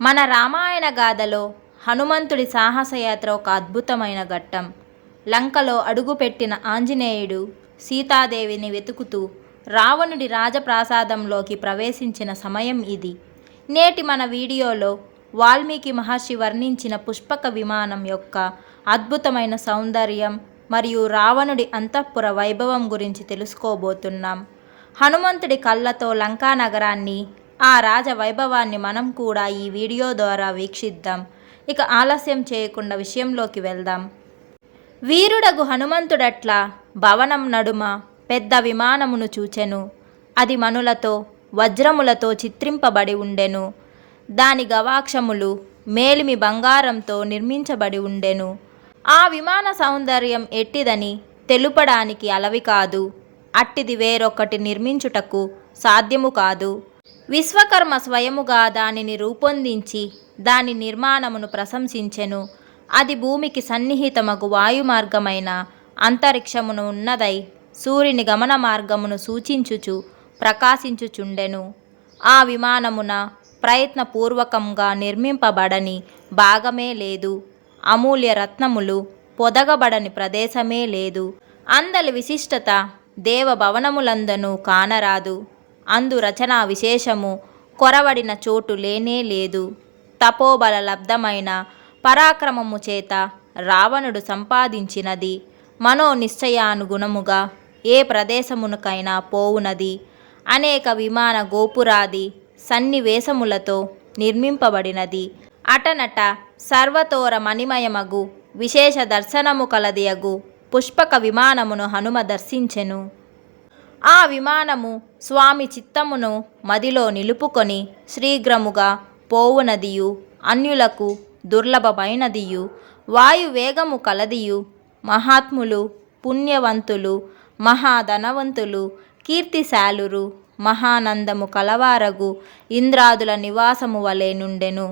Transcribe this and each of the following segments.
మన రామాయణ గాథలో హనుమంతుడి సాహసయాత్ర ఒక అద్భుతమైన ఘట్టం. లంకలో అడుగుపెట్టిన ఆంజనేయుడు సీతాదేవిని వెతుకుతూ రావణుడి రాజప్రాసాదంలోకి ప్రవేశించిన సమయం ఇది. నేటి మన వీడియోలో వాల్మీకి మహర్షి వర్ణించిన పుష్పక విమానం యొక్క అద్భుతమైన సౌందర్యం మరియు రావణుడి అంతఃపుర వైభవం గురించి తెలుసుకోబోతున్నాం. హనుమంతుడి కళ్ళతో లంకా నగరాన్ని, ఆ రాజ వైభవాన్ని మనం కూడా ఈ వీడియో ద్వారా వీక్షిద్దాం. ఇక ఆలస్యం చేయకుండా విషయంలోకి వెళ్దాం. వీరుడగు హనుమంతుడట్లా భవనం నడుమ పెద్ద విమానమును చూచెను. అది మనులతో వజ్రములతో చిత్రింపబడి ఉండెను. దాని గవాక్షములు మేలిమి బంగారంతో నిర్మించబడి ఉండెను. ఆ విమాన సౌందర్యం ఎట్టిదని తెలుపడానికి అలవి కాదు. అట్టిది వేరొకటి నిర్మించుటకు సాధ్యము కాదు. విశ్వకర్మ స్వయముగా దానిని రూపొందించి దాని నిర్మాణమును ప్రశంసించెను. అది భూమికి సన్నిహితమగు వాయుమార్గమైన అంతరిక్షమును ఉన్నదై సూర్యుని గమన మార్గమును సూచించుచు ప్రకాశించుచుండెను. ఆ విమానమున ప్రయత్నపూర్వకంగా నిర్మింపబడని భాగమే లేదు. అమూల్య రత్నములు పొదగబడని ప్రదేశమే లేదు. అందలి విశిష్టత దేవభవనములందనూ కానరాదు. అందు రచనా విశేషము కొరవడిన చోటు లేనే లేదు. తపోబల లబ్ధమైన పరాక్రమము చేత రావణుడు సంపాదించినది మనోనిశ్చయానుగుణముగా ఏ ప్రదేశమునకైనా పోవునది. అనేక విమాన గోపురాది సన్నివేశములతో నిర్మింపబడినది. అటనట సర్వతోర మణిమయమగు విశేష దర్శనము కలదియగు పుష్పక విమానమును హనుమ దర్శించెను. ఆ విమానము స్వామి చిత్తమును మదిలో నిలుపుకొని శీఘ్రముగా పోవునదియు, అన్యులకు దుర్లభమైనదియు, వాయువేగము కలదియు, మహాత్ములు, పుణ్యవంతులు, మహాధనవంతులు, కీర్తిశాలురు, మహానందము కలవారగు ఇంద్రాదుల నివాసము వలె నుండెను.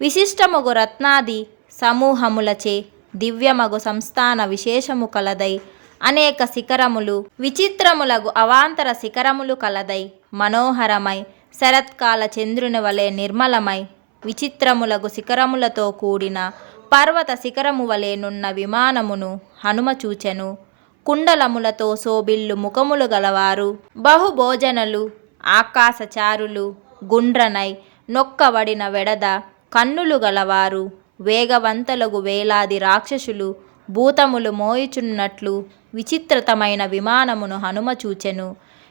విశిష్టమగు రత్నాది సమూహములచే దివ్యమగు సంస్థాన విశేషము కలదై అనేక శిఖరములు, విచిత్రములగు అవాంతర శిఖరములు కలదై మనోహరమై శరత్కాల చంద్రుని వలె నిర్మలమై విచిత్రములగు శిఖరములతో కూడిన పర్వత శిఖరము వలె నున్న విమానమును హనుమ చూచెను. కుండలములతో శోభిల్లు ముఖములు గలవారు, బహుభోజనలు, ఆకాశచారులు, గుండ్రనై నొక్కబడిన వెడద కన్నులు గలవారు, వేగవంతలగు వేలాది రాక్షసులు భూతములు మోయుచున్నట్లు విచిత్రతమైన విమానమును హనుమ చూచెను.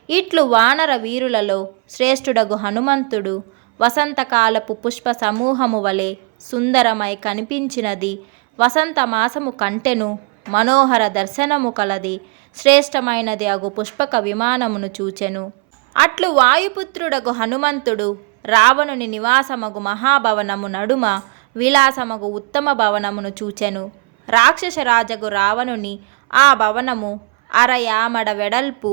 ఇట్లు వానర వీరులలో శ్రేష్ఠుడగు హనుమంతుడు వసంతకాలపు పుష్ప సమూహము వలె సుందరమై కనిపించినది వసంత మాసము కంటెను మనోహర దర్శనము కలది శ్రేష్టమైనది అగు పుష్పక విమానమును చూచెను. అట్లు వాయుపుత్రుడగు హనుమంతుడు రావణుని నివాసమగు మహాభవనము నడుమ విలాసమగు ఉత్తమ భవనమును చూచెను. రాక్షసరాజగు రావణుని ఆ భవనము అరయామడ వెడల్పు,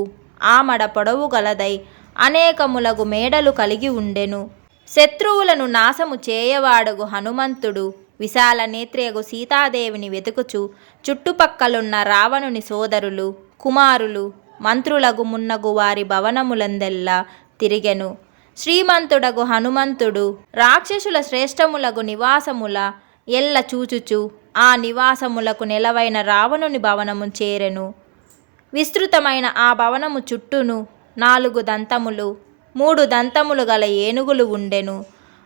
ఆమడ పొడవు గలదై అనేకములగు మేడలు కలిగి ఉండెను. శత్రువులను నాశము చేయవాడగు హనుమంతుడు విశాల నేత్రియగు సీతాదేవిని వెతుకుచు చుట్టుపక్కలున్న రావణుని సోదరులు, కుమారులు, మంత్రులగు మున్నగు వారి భవనములందెల్లా తిరిగెను. శ్రీమంతుడగు హనుమంతుడు రాక్షసుల శ్రేష్టములగు నివాసముల ఎల్ల చూచుచు ఆ నివాసములకు నెలవైన రావణుని భవనము చేరెను. విస్తృతమైన ఆ భవనము చుట్టూను 4 దంతములు, 3 దంతములు గల ఏనుగులు ఉండెను.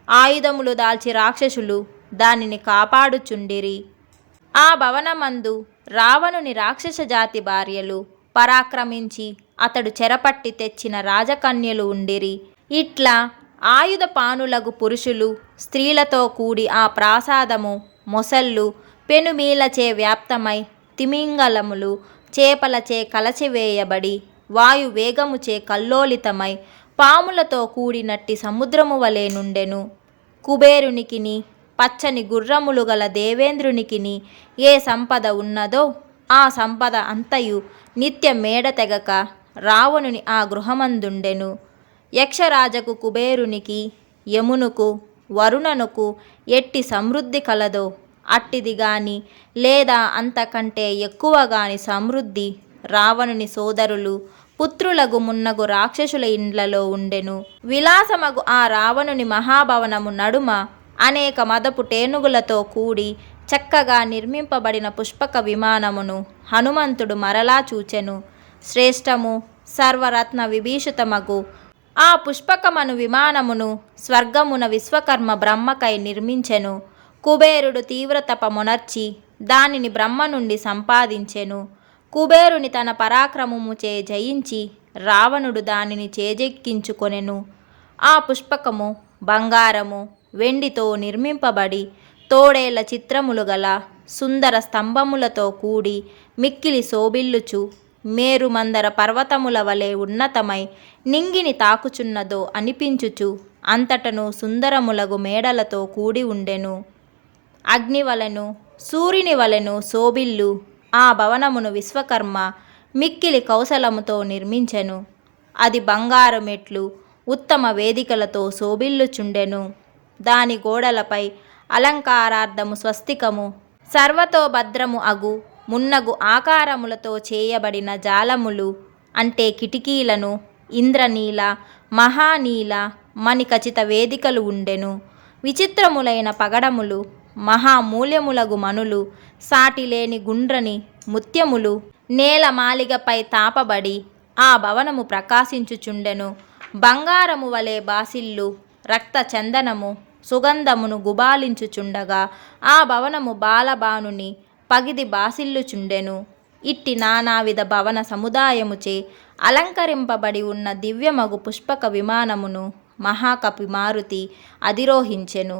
ఆయుధములు దాల్చి రాక్షసులు దానిని కాపాడుచుండిరి. ఆ భవనమందు రావణుని రాక్షస జాతి భార్యలు, పరాక్రమించి అతడు చెరపట్టి తెచ్చిన రాజకన్యలు ఉండిరి. ఇట్లా ఆయుధ పానులగు పురుషులు, స్త్రీలతో కూడి ఆ ప్రాసాదము మొసళ్ళు, పెనుమీలచే వ్యాప్తమై తిమింగలములు, చేపలచే కలచివేయబడి వాయువేగముచే కల్లోలితమై పాములతో కూడినట్టి సముద్రము వలె నుండెను. కుబేరునికిని, పచ్చని గుర్రములు గల దేవేంద్రునికిని ఏ సంపద ఉన్నదో ఆ సంపద అంతయు నిత్య మేడ తెగక రావణుని ఆ గృహమందుండెను. యక్షరాజకు కుబేరునికి, యమునుకు, వరుణనుకు ఎట్టి సమృద్ధి కలదో అట్టిది గాని లేదా అంతకంటే ఎక్కువ గాని సమృద్ధి రావణుని సోదరులు, పుత్రులగు మున్నగు రాక్షసుల ఇండ్లలో ఉండెను. విలాసమగు ఆ రావణుని మహాభవనము నడుమ అనేక మదపు టేనుగులతో కూడి చక్కగా నిర్మింపబడిన పుష్పక విమానమును హనుమంతుడు మరలా చూచెను. శ్రేష్టము సర్వరత్న విభీషితమగు ఆ పుష్పకమను విమానమును స్వర్గమున విశ్వకర్మ బ్రహ్మకై నిర్మించెను. కుబేరుడు తీవ్రతపమునర్చి దానిని బ్రహ్మ నుండి సంపాదించెను. కుబేరుని తన పరాక్రమముచే జయించి రావణుడు దానిని చేజెక్కించుకొనెను. ఆ పుష్పకము బంగారము వెండితో నిర్మింపబడి తోడేళ్ల చిత్రములు గల సుందర స్తంభములతో కూడి మిక్కిలి శోభిల్లుచు మేరుమందర పర్వతముల వలె ఉన్నతమై నింగిని తాకుచున్నదో అనిపించుచు అంతటను సుందరములగు మేడలతో కూడి ఉండెను. అగ్నివలెను సూర్యుని వలెను శోభిల్లు ఆ భవనమును విశ్వకర్మ మిక్కిలి కౌశలముతో నిర్మించెను. అది బంగారు మెట్లు ఉత్తమ వేదికలతో శోభిల్లుచుండెను. దాని గోడలపై అలంకారార్థము స్వస్తికము సర్వతోభద్రము అగు మున్నగు ఆకారములతో చేయబడిన జాలములు అంటే కిటికీలను ఇంద్రనీల మహానీల మణిఖచిత వేదికలు ఉండెను. విచిత్రములైన పగడములు మహామూల్యములగు మనులు సాటిలేని గుండ్రని ముత్యములు నేల మాలిగపై తాపబడి ఆ భవనము ప్రకాశించుచుండెను. బంగారము వలె బాసిల్లు రక్త చందనము సుగంధమును గుబాలించుచుండగా ఆ భవనము బాలబానుని పగిది బాసిల్లుచుండెను. ఇట్టి నానావిధ భవన సముదాయముచే అలంకరింపబడి ఉన్న దివ్యమగు పుష్పక విమానమును మహాకపి మారుతి అధిరోహించెను.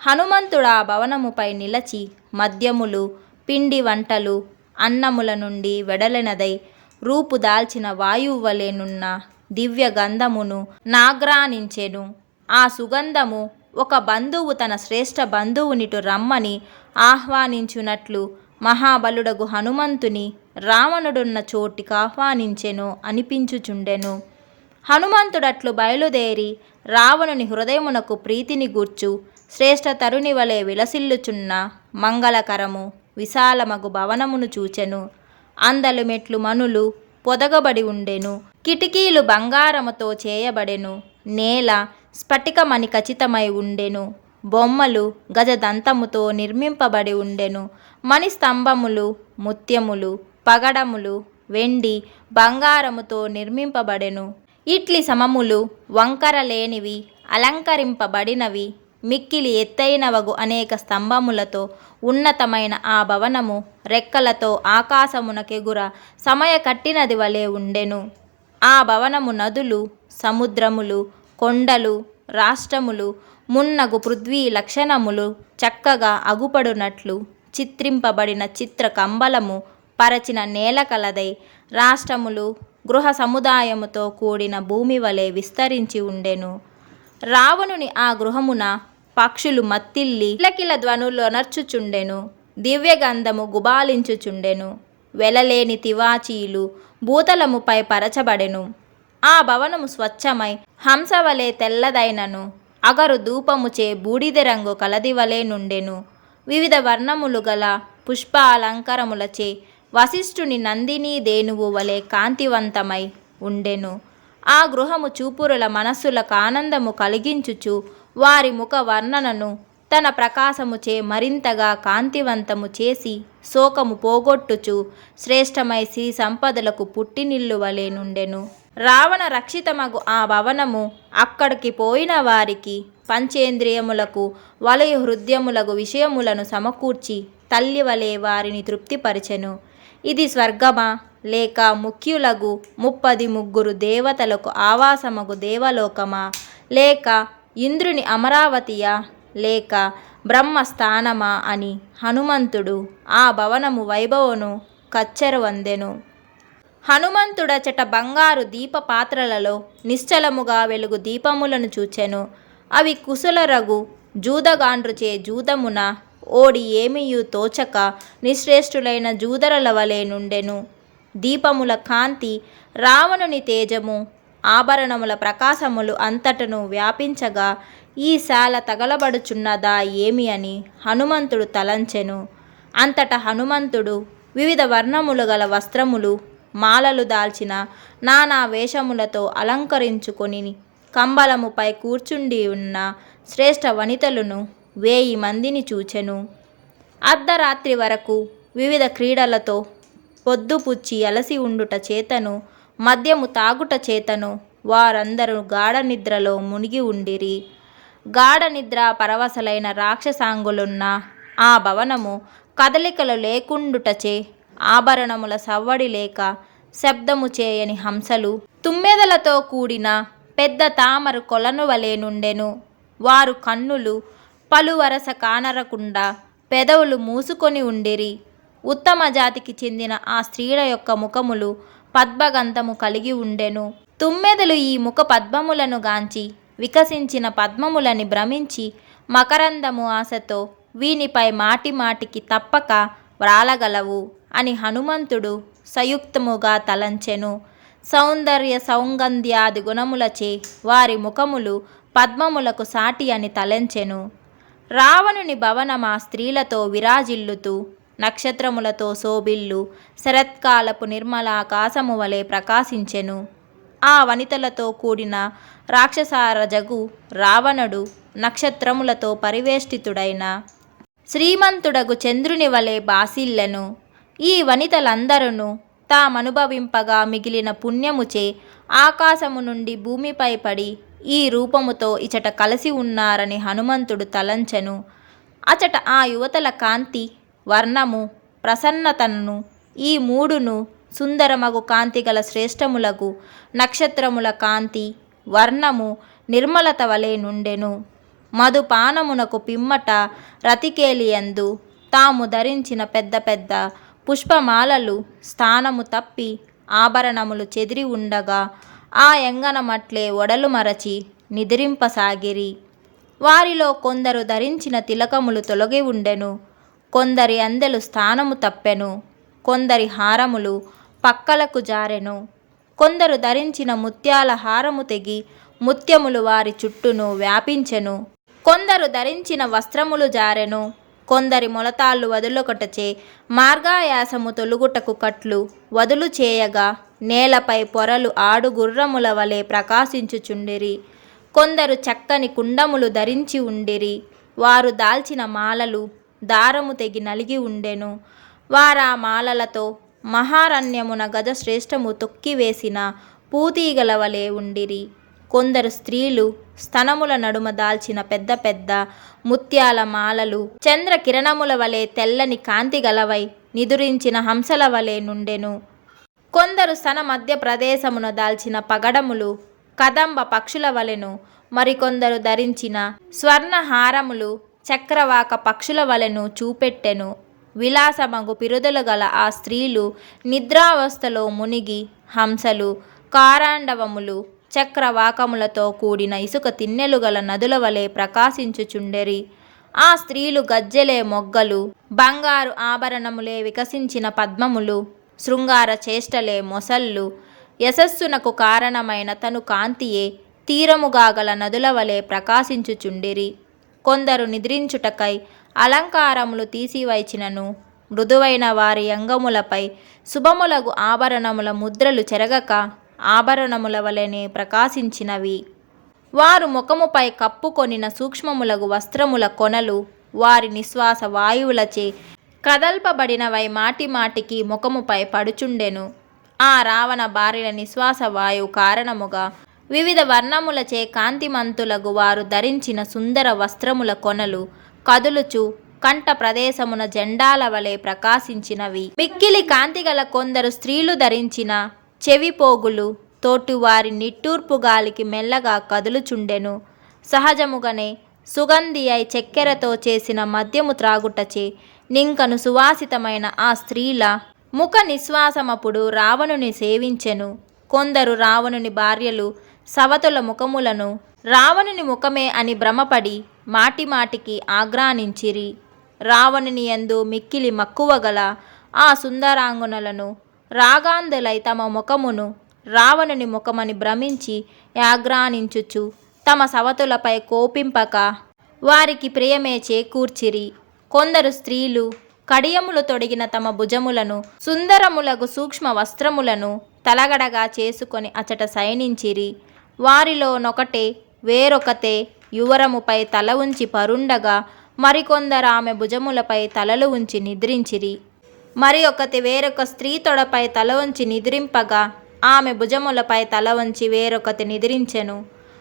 హనుమంతుడా భవనముపై నిలచి మద్యములు పిండి వంటలు అన్నముల నుండి వెడలెనదై రూపు దాల్చిన వాయువువలెనున్న దివ్య గంధమును నాగ్రానించెను. ఆ సుగంధము ఒక బంధువు తన శ్రేష్ఠ బంధువునిటు రమ్మని ఆహ్వానించునట్లు మహాబలుడగు హనుమంతుని రావణుడున్న చోటికి ఆహ్వానించెను అనిపించుచుండెను. హనుమంతుడట్లు బయలుదేరి రావణుని హృదయమునకు ప్రీతిని గూర్చు శ్రేష్ఠ తరుణి వలె విలసిల్లుచున్న మంగళకరము విశాలమగు భవనమును చూచెను. అందలు మెట్లు మనులు పొదగబడి ఉండెను. కిటికీలు బంగారముతో చేయబడెను. నేల స్ఫటికమణి ఖచితమై ఉండెను. బొమ్మలు గజదంతముతో నిర్మింపబడి ఉండెను. మణిస్తంభములు ముత్యములు పగడములు వెండి బంగారముతో నిర్మింపబడెను. ఇట్లి సమములు వంకర లేనివి అలంకరింపబడినవి మిక్కిలి ఎత్తైనవగు అనేక స్తంభములతో ఉన్నతమైన ఆ భవనము రెక్కలతో ఆకాశమునకెగుర సమయ కట్టినది వలె ఉండెను. ఆ భవనము నదులు సముద్రములు కొండలు రాష్ట్రములు మున్నగు పృథ్వీ లక్షణములు చక్కగా అగుపడునట్లు చిత్రింపబడిన చిత్ర కంబలము పరచిన నేల కలదై రాష్ట్రములు గృహ సముదాయముతో కూడిన భూమి వలె విస్తరించి ఉండెను. రావణుని ఆ గృహమున పక్షులు మత్తిల్లి కిలకిల ధ్వనులొనర్చుచుండెను. దివ్యగంధము గుబాలించుచుండెను. వెలలేని తివాచీలు భూతలముపై పరచబడెను. ఆ భవనము స్వచ్ఛమై హంసవలే తెల్లదైనను అగరు ధూపముచే బూడిద రంగు కలదివలే నుండెను. వివిధ వర్ణములు గల పుష్పాలంకరములచే వశిష్ఠుని నందినీ దేనువు వలె కాంతివంతమై ఉండెను. ఆ గృహము చూపురుల మనస్సులకు ఆనందము కలిగించుచు వారి ముఖ వర్ణనను తన ప్రకాశముచే మరింతగా కాంతివంతము చేసి శోకము పోగొట్టుచు శ్రేష్టమై శ్రీ సంపదలకు పుట్టినిల్లు వలె నుండెను. రావణ రక్షితమగు ఆ భవనము అక్కడికి పోయిన వారికి పంచేంద్రియములకు వలయ హృదయములకు విషయములను సమకూర్చి తల్లి వలె వారిని తృప్తిపరిచెను. ఇది స్వర్గమా లేక ముఖ్యులగు 33 దేవతలకు ఆవాసమగు దేవలోకమా లేక ఇంద్రుని అమరావతియా లేక బ్రహ్మస్థానమా అని హనుమంతుడు ఆ భవనము వైభవను కచ్చెరవందెను. హనుమంతుడచట బంగారు దీప పాత్రలలో నిశ్చలముగా వెలుగు దీపములను చూచెను. అవి కుశలరగు జూదగాండ్రుచే జూదమున ఓడి ఏమియు తోచక నిశ్రేష్ఠులైన జూదరల వలె నుండెను. దీపముల కాంతి రావణుని తేజము ఆభరణముల ప్రకాశములు అంతటను వ్యాపించగా ఈ శాల తగలబడుచున్నదా ఏమి అని హనుమంతుడు తలంచెను. అంతట హనుమంతుడు వివిధ వర్ణములు గల వస్త్రములు మాలలు దాల్చిన నానా వేషములతో అలంకరించుకొని కంబలముపై కూర్చుండి ఉన్న శ్రేష్ఠ వనితలను 1000 మందిని చూచెను. అర్ధరాత్రి వరకు వివిధ క్రీడలతో పొద్దుపుచ్చి అలసి ఉండుట చేతను మద్యము తాగుట చేతను వారందరూ గాఢ నిద్రలో మునిగి ఉండిరి. గాఢ నిద్ర పరవశలైన రాక్షసాంగులున్న ఆ భవనము కదలికలు లేకుండుటచే ఆభరణముల సవ్వడి లేక శబ్దము చేయని హంసలు తుమ్మెదలతో కూడిన పెద్ద తామర కొలను వలె నుండెను. వారు కన్నులు పలువరస కానరకుండా పెదవులు మూసుకొని ఉండిరి. ఉత్తమ జాతికి చెందిన ఆ స్త్రీల యొక్క ముఖములు పద్మగంధము కలిగి ఉండెను. తుమ్మెదలు ఈ ముఖ పద్మములను గాంచి వికసించిన పద్మములని భ్రమించి మకరందము ఆశతో వీనిపై మాటి మాటికి తప్పక వ్రాలగలవు అని హనుమంతుడు సయుక్తముగా తలంచెను. సౌందర్య సౌగంధ్యాది గుణములచే వారి ముఖములు పద్మములకు సాటి అని తలంచెను. రావణుని భవనమా స్త్రీలతో విరాజిల్లుతూ నక్షత్రములతో శోభిల్లు శరత్కాలపు నిర్మలాకాశము వలె ప్రకాశించెను. ఆ వనితలతో కూడిన రాక్షసారజగు రావణుడు నక్షత్రములతో పరివేష్టితుడైన శ్రీమంతుడగు చంద్రుని వలె బాసిల్లెను. ఈ వనితలందరూ తామనుభవింపగా మిగిలిన పుణ్యముచే ఆకాశము నుండి భూమిపై పడి ఈ రూపముతో ఇచట కలిసి ఉన్నారని హనుమంతుడు తలంచెను. అచట ఆ యువతల కాంతి వర్ణము ప్రసన్నతను ఈ మూడును సుందరమగు కాంతిగల శ్రేష్టములగు నక్షత్రముల కాంతి వర్ణము నిర్మలత వలె నుండెను. మధుపానమునకు పిమ్మట రతికేలియందు తాము ధరించిన పెద్ద పెద్ద పుష్పమాలలు స్థానము తప్పి ఆభరణములు చెదిరి ఉండగా ఆ ఎంగనమట్లే ఒడలు మరచి నిద్రింపసాగిరి. వారిలో కొందరు ధరించిన తిలకములు తొలగి ఉండెను. కొందరి అందెలు స్థానము తప్పెను. కొందరి హారములు పక్కలకు జారెను. కొందరు ధరించిన ముత్యాల హారము తెగి ముత్యములు వారి చుట్టూను వ్యాపించెను. కొందరు ధరించిన వస్త్రములు జారెను. కొందరి మొలతాళ్ళు వదులొకటచే మార్గాయాసము తొలుగుటకు కట్లు వదులు చేయగా నేలపై పొరలు ఆడు గుర్రముల వలె ప్రకాశించుచుండిరి. కొందరు చక్కని కుండములు ధరించి ఉండిరి. వారు దాల్చిన మాలలు దారము తెగి నలిగి ఉండెను. వారా మాలలతో మహారణ్యమున గజశ్రేష్టము తొక్కివేసిన పూతీగల వలె ఉండిరి. కొందరు స్త్రీలు స్తనముల నడుమ దాల్చిన పెద్ద పెద్ద ముత్యాల మాలలు చంద్రకిరణముల వలె తెల్లని కాంతి గలవై నిదురించిన హంసల వలె నుండెను. కొందరు స్తన మధ్య ప్రదేశమున దాల్చిన పగడములు కదంబ పక్షుల వలెను. మరికొందరు ధరించిన స్వర్ణహారములు చక్రవాక పక్షుల వలెను చూపెట్టెను. విలాసమగు పిరుదులు గల ఆ స్త్రీలు నిద్రావస్థలో మునిగి హంసలు కారాండవములు చక్రవాకములతో కూడిన ఇసుక తిన్నెలు గల నదుల వలె ప్రకాశించుచుండెరి. ఆ స్త్రీలు గజ్జెలే మొగ్గలు బంగారు ఆభరణములే వికసించిన పద్మములు శృంగార చేష్టలే మొసళ్ళు యశస్సునకు కారణమైన తను కాంతియే తీరముగా గల నదుల వలె ప్రకాశించుచుండిరి. కొందరు నిద్రించుటకై అలంకారములు తీసివైచినను మృదువైన వారి అంగములపై శుభములగు ఆభరణముల ముద్రలు చెరగక ఆభరణముల వలెనే ప్రకాశించినవి. వారు ముఖముపై కప్పుకొనిన సూక్ష్మములగు వస్త్రముల కొనలు వారి నిశ్వాస వాయువులచే కదల్పబడినవై మాటి మాటికి ముఖముపై పడుచుండెను. ఆ రావణ భార్యల నిశ్వాస వాయువు కారణముగా వివిధ వర్ణములచే కాంతిమంతులగు వారు ధరించిన సుందర వస్త్రముల కొనలు కదులుచు కంఠ ప్రదేశమున జెండాల వలె ప్రకాశించినవి. మిక్కిలి కాంతిగల కొందరు స్త్రీలు ధరించిన చెవిపోగులు తోటివారి నిట్టూర్పు గాలికి మెల్లగా కదులుచుండెను. సహజముగానే సుగంధి అయి చక్కెరతో చేసిన మద్యము త్రాగుటచే నింకను సువాసితమైన ఆ స్త్రీల ముఖ నిశ్వాసమప్పుడు రావణుని సేవించెను. కొందరు రావణుని భార్యలు సవతుల ముఖములను రావణుని ముఖమే అని భ్రమపడి మాటిమాటికి ఆగ్రానించిరి. రావణుని యందు మిక్కిలి మక్కువగల ఆ సుందరాంగునలను రాగాంధులై తమ ముఖమును రావణుని ముఖమని భ్రమించి యాగ్రానించుచు తమ సవతులపై కోపింపక వారికి ప్రియమే చేకూర్చిరి. కొందరు స్త్రీలు కడియములు తొడిగిన తమ భుజములను సుందరములగు సూక్ష్మ వస్త్రములను తలగడగా చేసుకొని అచట శయనించిరి. వారిలో నొకటే వేరొకతే యువరముపై తల ఉంచి పరుండగా మరికొందరు ఆమె భుజములపై తలలు ఉంచి నిద్రించిరి. మరి ఒకటి వేరొక స్త్రీ తొడపై తల ఉంచి నిద్రింపగా ఆమె భుజములపై తల ఉంచి వేరొకటి నిద్రించెను.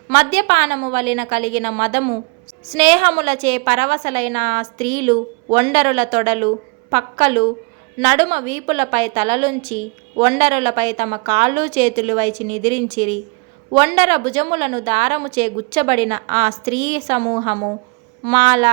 మద్యపానము వలన కలిగిన మదము స్నేహములచే పరవశలైన ఆ స్త్రీలు ఒండరుల తొడలు, పక్కలు, నడుమ వీపులపై తలలుంచి ఒండరులపై తమ కాళ్ళు చేతులు వైచి నిద్రించిరి. ఒండర భుజములను దారముచే గుచ్చబడిన ఆ స్త్రీ సమూహము మాల,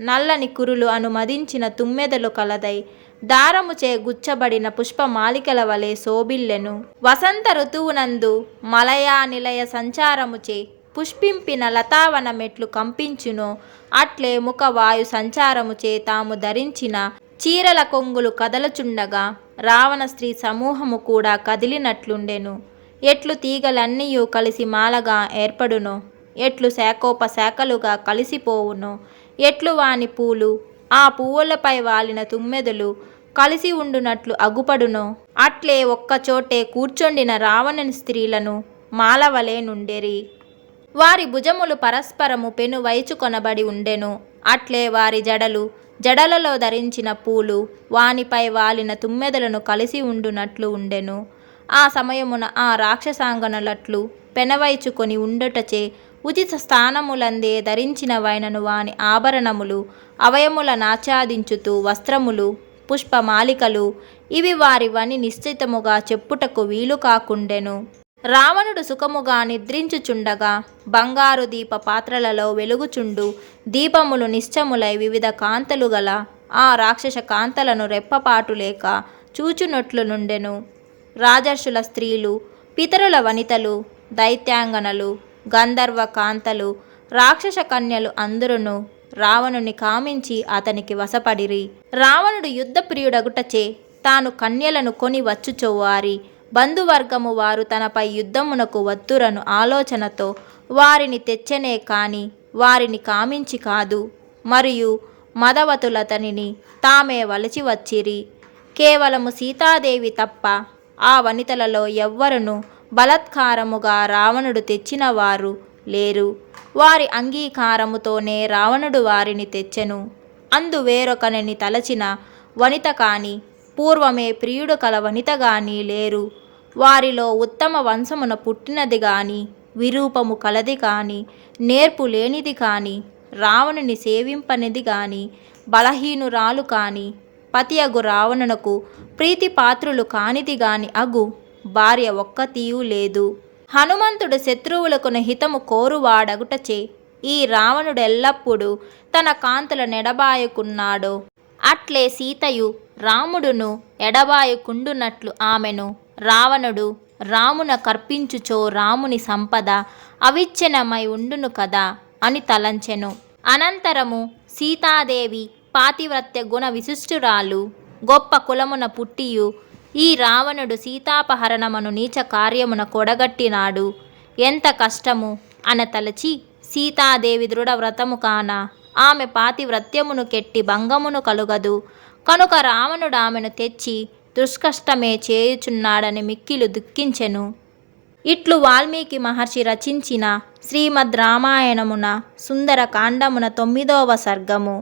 నల్లని కురులు అనుమదించిన తుమ్మెదలు కలదై దారముచే గుచ్చబడిన పుష్పమాలికల వలె శోభిల్లెను. వసంత ఋతువునందు మలయా నిలయ సంచారముచే పుష్పింపిన లతావన మెట్లు కంపించునో అట్లే ముఖవాయు సంచారముచే తాము ధరించిన చీరల కొంగులు కదలచుండగా రావణ స్త్రీ సమూహము కూడా కదిలినట్లుండెను. ఎట్లు తీగలన్నీయు కలిసి మాలగా ఏర్పడునో, ఎట్లు శాఖోపశాఖలుగా కలిసిపోవునో, ఎట్లు వాని పూలు ఆ పువ్వులపై వాలిన తుమ్మెదలు కలిసి ఉండునట్లు అగుపడునో, అట్లే ఒక్కచోటే కూర్చొండిన రావణుని స్త్రీలను మాలవలే నుండెరి. వారి భుజములు పరస్పరము పెను వైచుకొనబడి ఉండెను. అట్లే వారి జడలలో ధరించిన పూలు వానిపై వాలిన తుమ్మెదలను కలిసి ఉండునట్లు ఉండెను. ఆ సమయమున ఆ రాక్షసాంగనలట్లు పెనవైచుకొని ఉండుటచే ఉచిత స్థానములందే ధరించిన వైనను వాని ఆభరణములు అవయముల నాచాదించుతూ వస్త్రములు, పుష్పమాలికలు ఇవి వారివని నిశ్చితముగా చెప్పుటకు వీలు కాకుండెను. రావణుడు సుఖముగా నిద్రించుచుండగా బంగారు దీప పాత్రలలో వెలుగుచుండు దీపములు నిశ్చములై వివిధ కాంతలు గల ఆ రాక్షస కాంతలను రెప్పపాటు లేక చూచునట్లు నుండెను. రాజర్షుల స్త్రీలు, పితరుల వనితలు, దైత్యాంగనలు, గంధర్వ కాంతలు, రాక్షస కన్యలు అందరును రావణుని కామించి అతనికి వశపడిరి. రావణుడు యుద్ధ ప్రియుడగుటచే తాను కన్యలను కొని వచ్చుచోవారి బంధువర్గము వారు తనపై యుద్ధమునకు వత్తురను ఆలోచనతో వారిని తెచ్చనే కాని వారిని కామించి కాదు. మరియు మదవతులతనిని తామే వలచి వచ్చిరి. కేవలము సీతాదేవి తప్ప ఆ వనితలలో ఎవ్వరును బలత్కారముగా రావణుడు తెచ్చిన వారు లేరు. వారి అంగీకారముతోనే రావణుడు వారిని తెచ్చెను. అందు వేరొకనిని తలచిన వనిత కాని పూర్వమే ప్రియుడు కల వనిత గాని లేరు. వారిలో ఉత్తమ వంశమున పుట్టినది గాని విరూపము కలది కాని నేర్పు లేనిది కాని రావణుని సేవింపనిది గాని బలహీనురాలు కాని పతియగు రావణునకు ప్రీతిపాత్రులు కానిది గాని అగు భార్య ఒక్కతీయు లేదు. హనుమంతుడు శత్రువులకు హితము కోరువాడగుటచే ఈ రావణుడెల్లప్పుడూ తన కాంతుల నెడబాయుకున్నాడో అట్లే సీతయు రాముడును ఎడబాయుకుండునట్లు ఆమెను రావణుడు రామున కర్పించుచో రాముని సంపద అవిచ్ఛిన్నమై ఉండును కదా అని తలంచెను. అనంతరము సీతాదేవి పాతివ్రత్య గుణ విశిష్టురాలు గొప్ప కులమున పుట్టియు ఈ రావణుడు సీతాపహరణమును నీచ కార్యమున కొడగట్టినాడు. ఎంత కష్టము అనతలచి సీతాదేవి దృఢవ్రతము కాన ఆమె పాతివ్రత్యమును కెట్టి భంగమును కలుగదు కనుక రావణుడు ఆమెను తెచ్చి దుష్కష్టమే చేయుచున్నాడని మిక్కిలు దుఃఖించెను. ఇట్లు వాల్మీకి మహర్షి రచించిన శ్రీమద్ రామాయణమున సుందర కాండమున 9వ సర్గము.